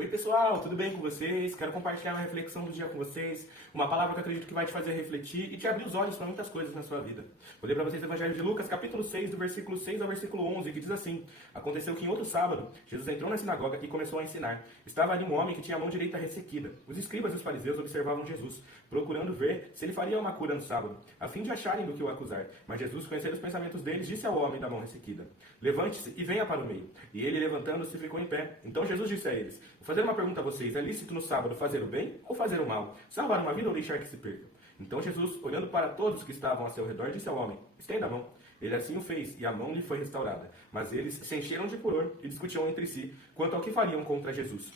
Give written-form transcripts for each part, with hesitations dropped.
Oi pessoal, tudo bem com vocês? Quero compartilhar uma reflexão do dia com vocês, uma palavra que eu acredito que vai te fazer refletir e te abrir os olhos para muitas coisas na sua vida. Vou ler para vocês o Evangelho de Lucas, capítulo 6, do versículo 6 ao versículo 11, que diz assim: Aconteceu que em outro sábado, Jesus entrou na sinagoga e começou a ensinar. Estava ali um homem que tinha a mão direita ressequida. Os escribas e os fariseus observavam Jesus, procurando ver se ele faria uma cura no sábado, a fim de acharem do que o acusar. Mas Jesus, conhecendo os pensamentos deles, disse ao homem da mão ressequida: Levante-se e venha para o meio. E ele, levantando-se, ficou em pé. Então Jesus disse a eles: Vou fazer uma pergunta a vocês: é lícito no sábado fazer o bem ou fazer o mal? Salvar uma vida ou deixar que se perca? Então Jesus, olhando para todos que estavam a seu redor, disse ao homem: Estenda a mão. Ele assim o fez, e a mão lhe foi restaurada. Mas eles se encheram de furor e discutiam entre si quanto ao que fariam contra Jesus.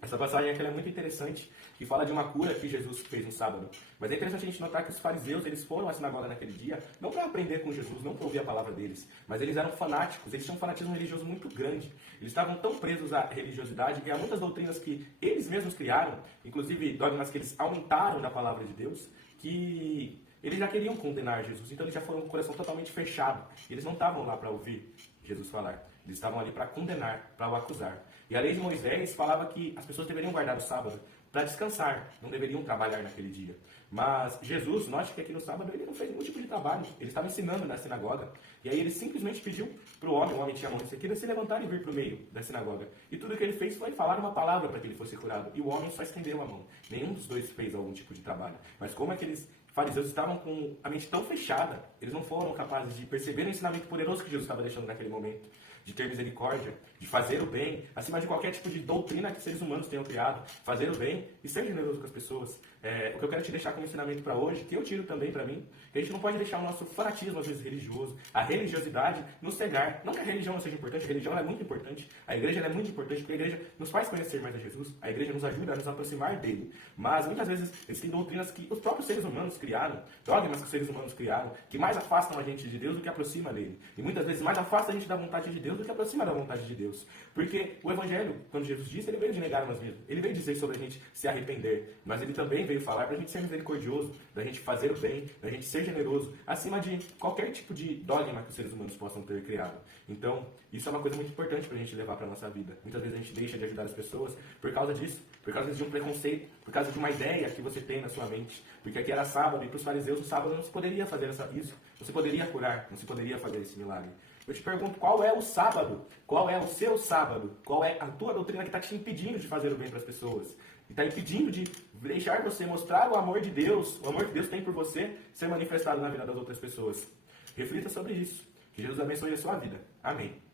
Essa passagem aqui é muito interessante, que fala de uma cura que Jesus fez no sábado. Mas é interessante a gente notar que os fariseus, eles foram à sinagoga naquele dia, não para aprender com Jesus, não para ouvir a palavra deles, mas eles eram fanáticos, eles tinham um fanatismo religioso muito grande. Eles estavam tão presos à religiosidade e a muitas doutrinas que eles mesmos criaram, inclusive dogmas que eles aumentaram da palavra de Deus, que eles já queriam condenar Jesus, então eles já foram com o coração totalmente fechado. Eles não estavam lá para ouvir Jesus falar, eles estavam ali para condenar, para o acusar. E a lei de Moisés falava que as pessoas deveriam guardar o sábado para descansar, não deveriam trabalhar naquele dia. Mas Jesus, note que aqui no sábado ele não fez nenhum tipo de trabalho, ele estava ensinando na sinagoga, e aí ele simplesmente pediu para o homem tinha a mão ressequida, se levantar e vir para o meio da sinagoga. E tudo que ele fez foi falar uma palavra para que ele fosse curado, e o homem só estendeu a mão. Nenhum dos dois fez algum tipo de trabalho. Mas como aqueles fariseus estavam com a mente tão fechada, eles não foram capazes de perceber o ensinamento poderoso que Jesus estava deixando naquele momento, de ter misericórdia, de fazer o bem, acima de qualquer tipo de doutrina que seres humanos tenham criado, fazer o bem e ser generoso com as pessoas. O que eu quero te deixar como ensinamento para hoje, que eu tiro também para mim, que a gente não pode deixar o nosso fanatismo, às vezes, religioso, a religiosidade nos cegar. Não que a religião não seja importante, a religião é muito importante, a igreja é muito importante, porque a igreja nos faz conhecer mais a Jesus, a igreja nos ajuda a nos aproximar dele. Mas, muitas vezes, existem doutrinas que os próprios seres humanos criaram, dogmas que os seres humanos criaram, que mais afastam a gente de Deus do que aproxima dele. E muitas vezes mais afasta a gente da vontade de Deus do que aproxima da vontade de Deus. Porque o Evangelho, quando Jesus disse, ele veio de negar nós mesmos. Ele veio dizer sobre a gente se arrepender. Mas ele também veio falar para a gente ser misericordioso, da gente fazer o bem, da gente ser generoso, acima de qualquer tipo de dogma que os seres humanos possam ter criado. Então, isso é uma coisa muito importante para a gente levar para a nossa vida. Muitas vezes a gente deixa de ajudar as pessoas por causa disso, por causa de um preconceito, por causa de uma ideia que você tem na sua mente. Porque aqui era sábado e para os fariseus, no sábado não se poderia fazer isso. Não se poderia curar, não se poderia fazer esse milagre. Eu te pergunto, qual é o sábado? Qual é o seu sábado? Qual é a tua doutrina que está te impedindo de fazer o bem para as pessoas? E está impedindo de deixar você mostrar o amor de Deus, o amor que Deus tem por você, ser manifestado na vida das outras pessoas. Reflita sobre isso. Que Jesus abençoe a sua vida. Amém.